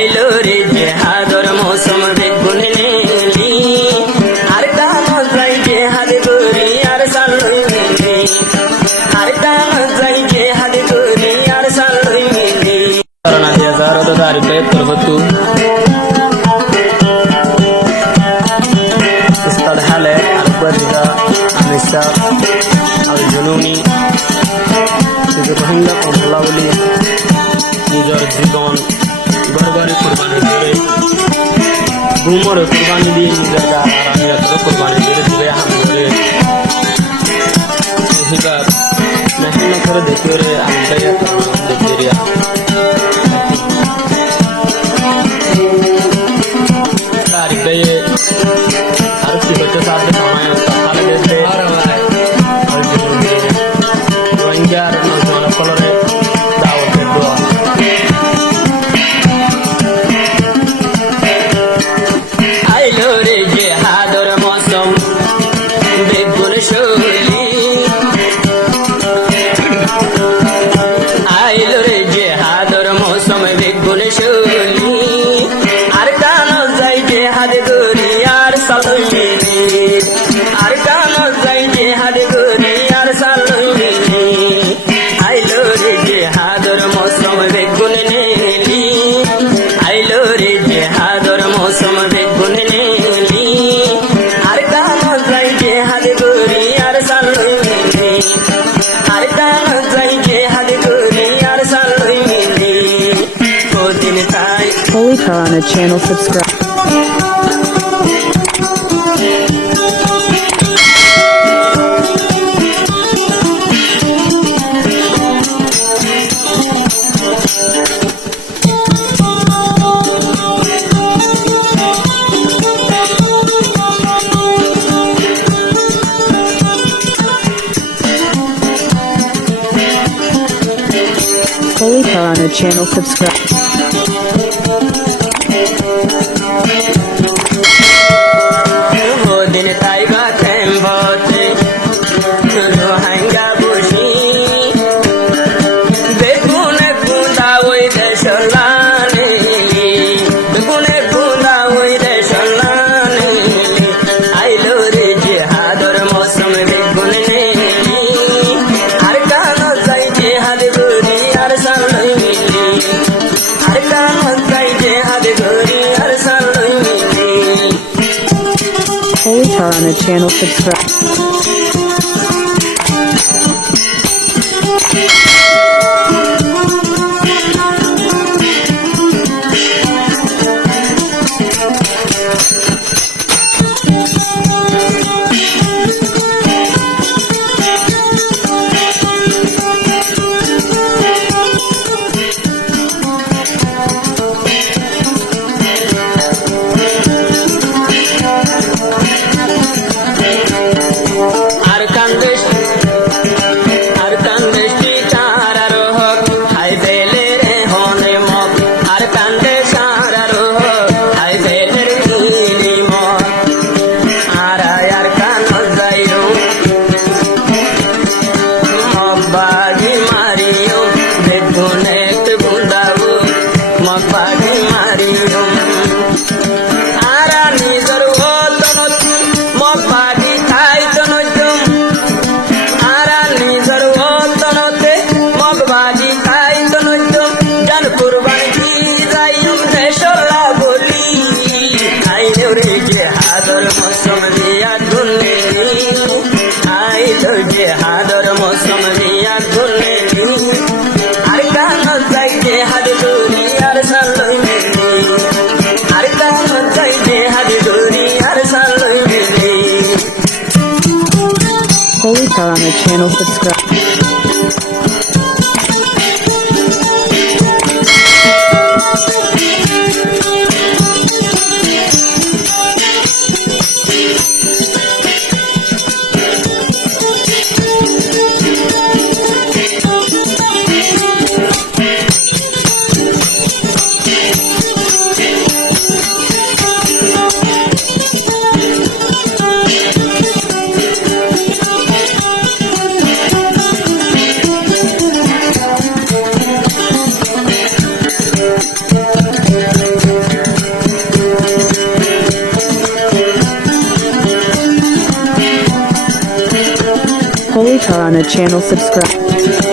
আইলো রে যে হাদর মৌসুম বেগুন নেলি আর কান যাই যে হাদে গরি আর সালই মিলি আর কান যাই যে হাদে গরি আর সালই মিলি করোনা দিয়া জারো তো আর বে করবতু استاد حاله اكبرها انسا الجنوني রোহিঙ্গা কমলাবলী নিজের জীবন গড়গড়ে কোরবানি করে গুমর কোরবানি দিয়ে নিজের আরামিয়াত কোরবানি করে দিবে হামরে হিসাব মেহনত করে দেখে রে আমরা দেখিয়া তার গয়ে আর কি বলতে সাথে সময় তাহলে দেখতে রোহিঙ্গা আর নজওয়ান কলরে দাওয়াতের দোয়া আইলো রে যে হাদর মৌসুম বেগুন শোলি আইলো রে যে হাদর মৌসুম বেগুন শোলি আর কান যাই যে হাদে গরি আর সালই মিলি আর কান যাই যে হাদে গরি আর সালই মিলি আইলো রে যে হাদর মৌসুম বেগুন নেলি আইলো রে যে হাদর মৌসুম বেগুন নেলি আর কান যাই যে হাদে গরি আর সালই মিলি আর কান যাই যে হাদে গরি আর সালই মিলি ও দিন তাই Holy Karana channel subscribe. Holy Karana channel subscribe. দিন তাই বাতেন বতে রোহিঙ্গা বসি বেগুনে কুন্দা ওই দেশলানে বেগুনে কুন্দা ওই দেশলানে আইলো রে যে হাদর মৌসুম বেগুন নেলি আর কান যাই যে হাদে গরি আর সালই মিলি আর কান যাই যে হাদে গরি আর সালই মিলি Holy Karana channel subscribe. আর কান্দেশ টিচার আর হক হাই বেলে রে হনে মক আর কান্দেশ আর হক হাই বেলে রে মক আর কান যাইও মক বাগি মারিও বেগুনে বুন্দাও মক বাগি মারিও আর নিজর ওতনত মক বাগি খাই তনজম আর নিজর ওতনতে মক বাগি খাই তনজম জান কুরবান কি যাইম দেশলা বলি আইলো রে যে হাদর মৌসুম দিয়া দুলনেলি আইলো যে হাদর মৌসুম দিয়া দুলনেলি আর কান যাই যে হাদে গরি আর সালই মিলি আর কান যাই যে হাদে গরি আর সালই মিলি Holy Karana channel subscribe. channel subscribe.